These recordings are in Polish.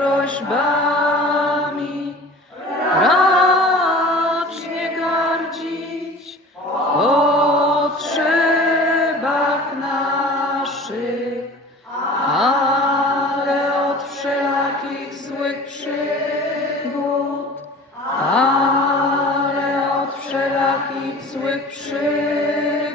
prośbami racz nie gardzić w potrzebach naszych, ale od wszelakich złych przygód, ale od wszelakich złych przygód.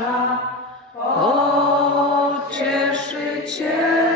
nasza, pocieszyciel.